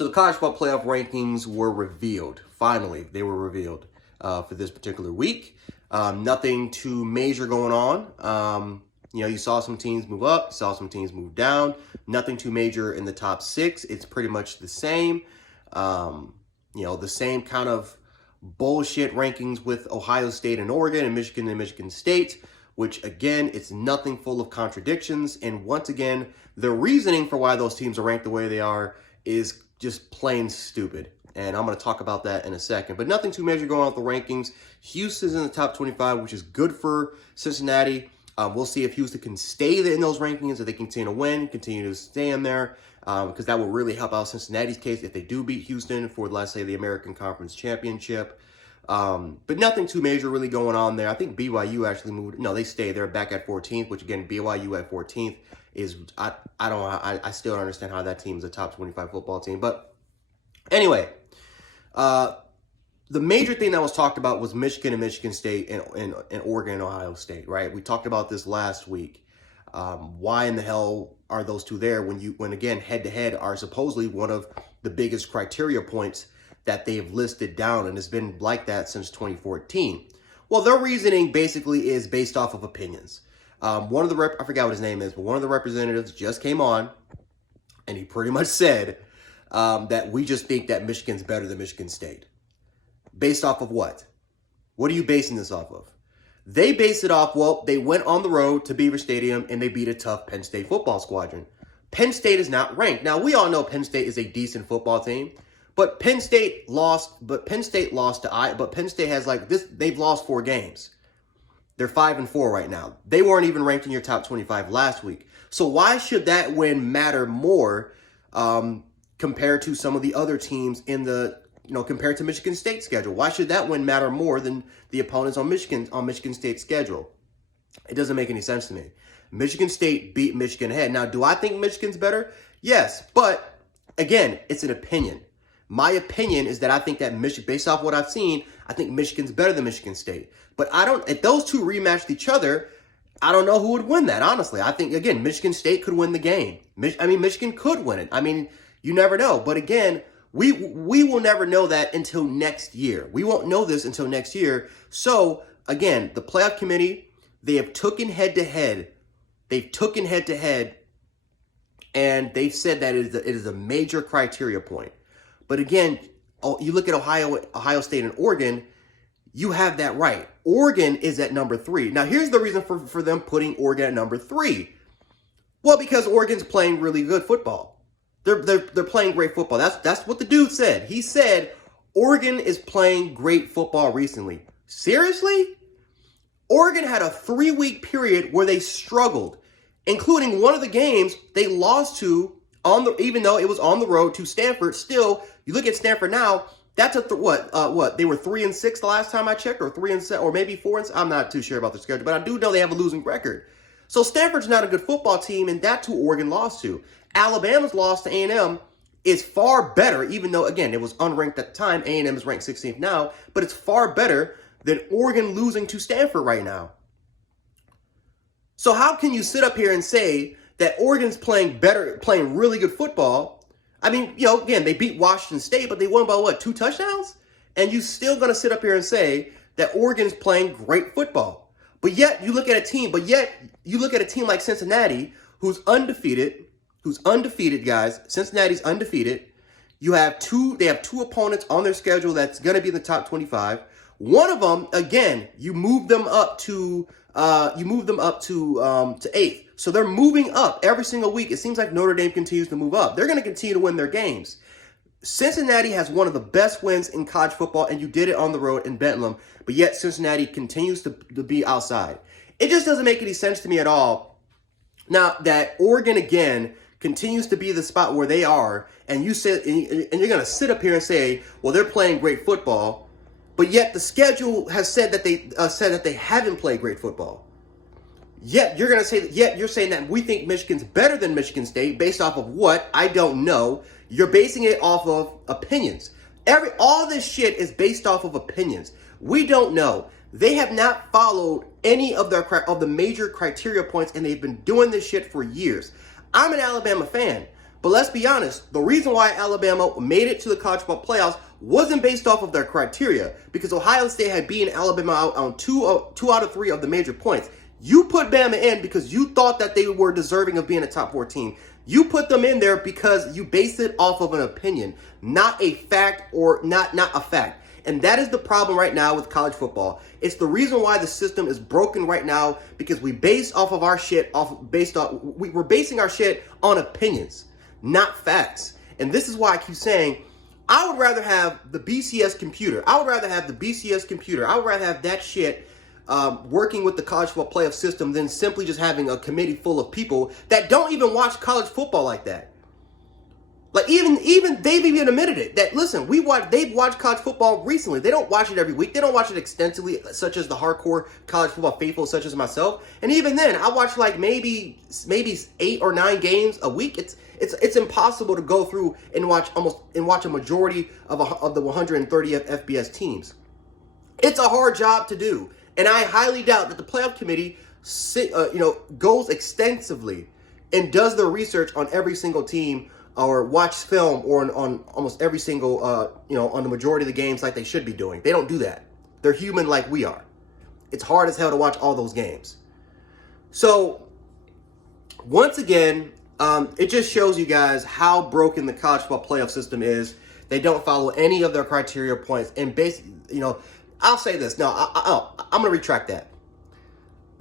So the college football playoff rankings were revealed. Finally, they were revealed for this particular week. Nothing too major going on. You saw some teams move up, saw some teams move down. Nothing too major in the top six. It's pretty much the same. The same kind of bullshit rankings with Ohio State and Oregon and Michigan State, which again, it's nothing full of contradictions. And once again, the reasoning for why those teams are ranked the way they are is just plain stupid. And I'm going to talk about that in a second. But nothing too major going on with the rankings. Houston's in the top 25, which is good for Cincinnati. We'll see if Houston can stay in those rankings, if they continue to win, continue to stay in there, because that will really help out Cincinnati's case if they do beat Houston for, let's say, the American Conference Championship. But nothing too major really going on there. I think BYU actually moved. No, they stay. They're back at 14th, which again, BYU at 14th is, I still don't understand how that team is a top 25 football team. But anyway, the major thing that was talked about was Michigan and Michigan State and Oregon and Ohio State, right? We talked about this last week. Why in the hell are those two there when again, head-to-head are supposedly one of the biggest criteria points that they've listed down, and it's been like that since 2014. Well, their reasoning basically is based off of opinions. I forgot what his name is, but one of the representatives just came on, and he pretty much said that we just think that Michigan's better than Michigan State. Based off of what? What are you basing this off of? They base it off, well, they went on the road to Beaver Stadium and they beat a tough Penn State football squadron. Penn State is not ranked. Now, we all know Penn State is a decent football team, but Penn State has they've lost 4 games. They're 5-4 right now. They weren't even ranked in your top 25 last week. So why should that win matter more compared to some of the other teams in compared to Michigan State's schedule? Why should that win matter more than the opponents on Michigan State's schedule? It doesn't make any sense to me. Michigan State beat Michigan ahead. Now, do I think Michigan's better? Yes, but again, it's an opinion. My opinion is that I think that based off what I've seen, I think Michigan's better than Michigan State. But if those two rematched each other, I don't know who would win that, honestly. I think, again, Michigan State could win the game. Michigan could win it. You never know. But again, we will never know that until next year. We won't know this until next year. So, again, the playoff committee, they have taken head-to-head. And they've said that it is a major criteria point. But again, you look at Ohio State and Oregon, you have that right. Oregon is at number 3. Now, here's the reason for them putting Oregon at number 3. Well, because Oregon's playing really good football. They're playing great football. That's what the dude said. He said Oregon is playing great football recently. Seriously? Oregon had a 3-week period where they struggled, including one of the games they lost to even though it was on the road to Stanford. Still, you look at Stanford now. That's what they were 3-6 the last time I checked, or 3-7, or maybe 4-6. I'm not too sure about the schedule, but I do know they have a losing record. So Stanford's not a good football team, and that's who Oregon lost to. Alabama's loss to A&M is far better, even though, again, it was unranked at the time. A&M is ranked 16th now, but it's far better than Oregon losing to Stanford right now. So how can you sit up here and say that Oregon's playing really good football? Again, they beat Washington State, but they won by 2 touchdowns? And you still going to sit up here and say that Oregon's playing great football. But yet you look at a team like Cincinnati, who's undefeated, guys. Cincinnati's undefeated. They have two opponents on their schedule that's going to be in the top 25. One of them, again, you move them up to 8th. So they're moving up every single week. It seems like Notre Dame continues to move up. They're going to continue to win their games. Cincinnati has one of the best wins in college football, and you did it on the road in Bentley, but yet Cincinnati continues to be outside. It just doesn't make any sense to me at all. Now that Oregon, again, continues to be the spot where they are, and you're going to sit up here and say, well, they're playing great football, but yet the schedule has said that they haven't played great football. Yet you're saying that we think Michigan's better than Michigan State based off of what? I don't know. You're basing it off of opinions. All this shit is based off of opinions. We don't know. They have not followed any of the major criteria points, and they've been doing this shit for years. I'm an Alabama fan, But let's be honest, the reason why Alabama made it to the college football playoffs wasn't based off of their criteria, because Ohio State had beaten Alabama out on two out of three of the major points. You put Bama in because you thought that they were deserving of being a top 4 team. You put them in there because you based it off of an opinion, not a fact, or not a fact. And that is the problem right now with college football. It's the reason why the system is broken right now, because we base off of our shit we're basing our shit on opinions, not facts. And this is why I keep saying, I would rather have the BCS computer. I would rather have that shit working with the college football playoff system than simply just having a committee full of people that don't even watch college football like that. Like even they've even admitted it, that listen, they've watched college football recently. They don't watch it every week. They don't watch it extensively, such as the hardcore college football faithful, such as myself. And even then, I watch like maybe 8 or 9 games a week. It's impossible to go through and watch a majority of the 130 FBS teams. It's a hard job to do, and I highly doubt that the playoff committee goes extensively and does their research on every single team, or watch film or on almost every single, on the majority of the games like they should be doing. They don't do that. They're human like we are. It's hard as hell to watch all those games. So, once again, it just shows you guys how broken the college football playoff system is. They don't follow any of their criteria points. And basically, I'll say this. No, I'm going to retract that.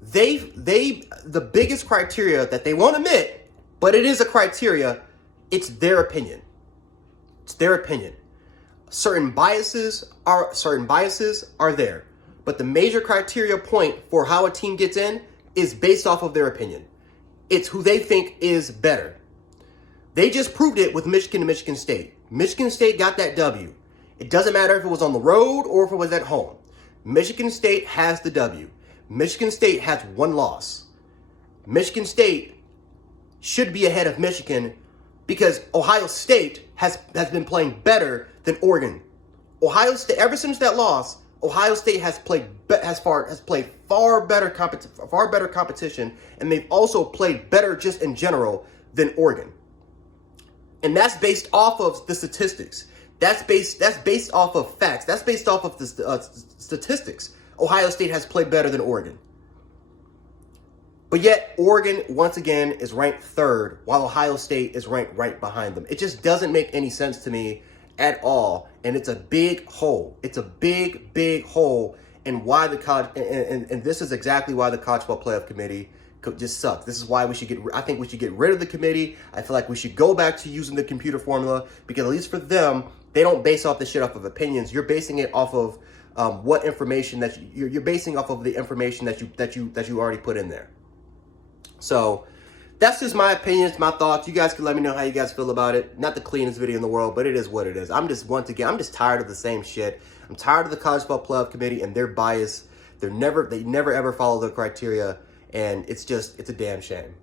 The biggest criteria that they won't admit, but it is a criteria, it's their opinion. It's their opinion. Certain biases are there, but the major criteria point for how a team gets in is based off of their opinion. It's who they think is better. They just proved it with Michigan and Michigan State. Michigan State got that W. It doesn't matter if it was on the road or if it was at home. Michigan State has the W. Michigan State has 1 loss. Michigan State should be ahead of Michigan, because Ohio State has been playing better than Oregon. Ohio State, ever since that loss, Ohio State has played far better competition, and they've also played better just in general than Oregon. And that's based off of the statistics. That's based off of facts. That's based off of the statistics. Ohio State has played better than Oregon. But yet, Oregon, once again, is ranked 3rd, while Ohio State is ranked right behind them. It just doesn't make any sense to me at all. And it's a big hole. It's a big, big hole. And why the college, and this is exactly why the College Football Playoff Committee just sucks. This is why I think we should get rid of the committee. I feel like we should go back to using the computer formula, because at least for them, they don't base off the shit off of opinions. You're basing it off of what information that you're basing off of the information that you already put in there. So that's just my opinions, my thoughts. You guys can let me know how you guys feel about it. Not the cleanest video in the world, but it is what it is. I'm just tired of the same shit. I'm tired of the College Football Playoff Committee and their bias. They never ever follow the criteria, and it's a damn shame.